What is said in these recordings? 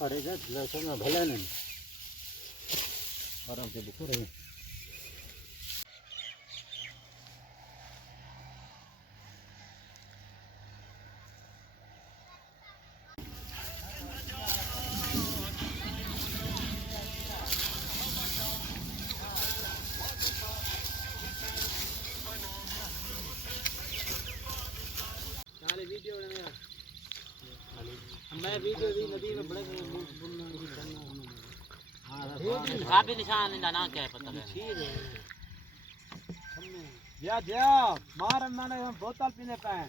पड़ेगा लहसुन में भला नहीं आराम से बुक रहे मैं वीडियो भी नदी में बड़े काफी निशान ना क्या है पता है या मारन माने हम बोतल पीने पाए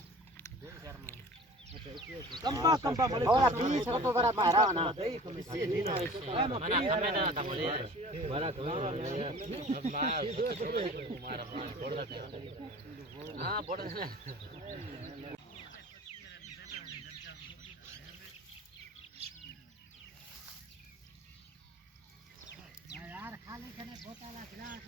कंपा कंपा मले और 20 रुपए बड़ा मारा ना मना हमें ना था बोले बड़ा हां बोल दे यार खाली खाने बोतल गिलास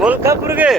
मुल्कापुर के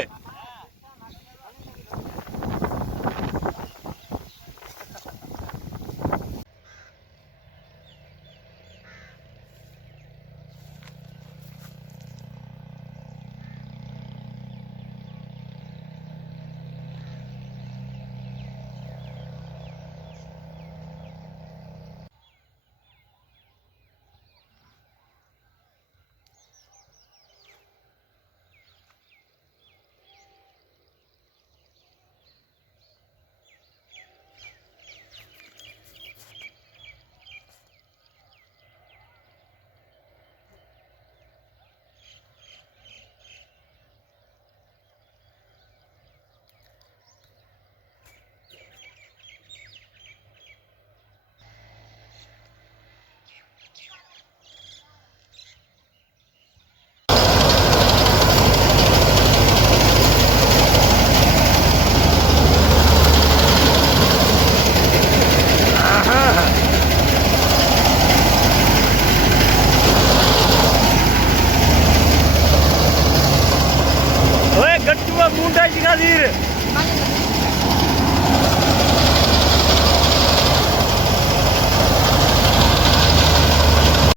मुंडा जी का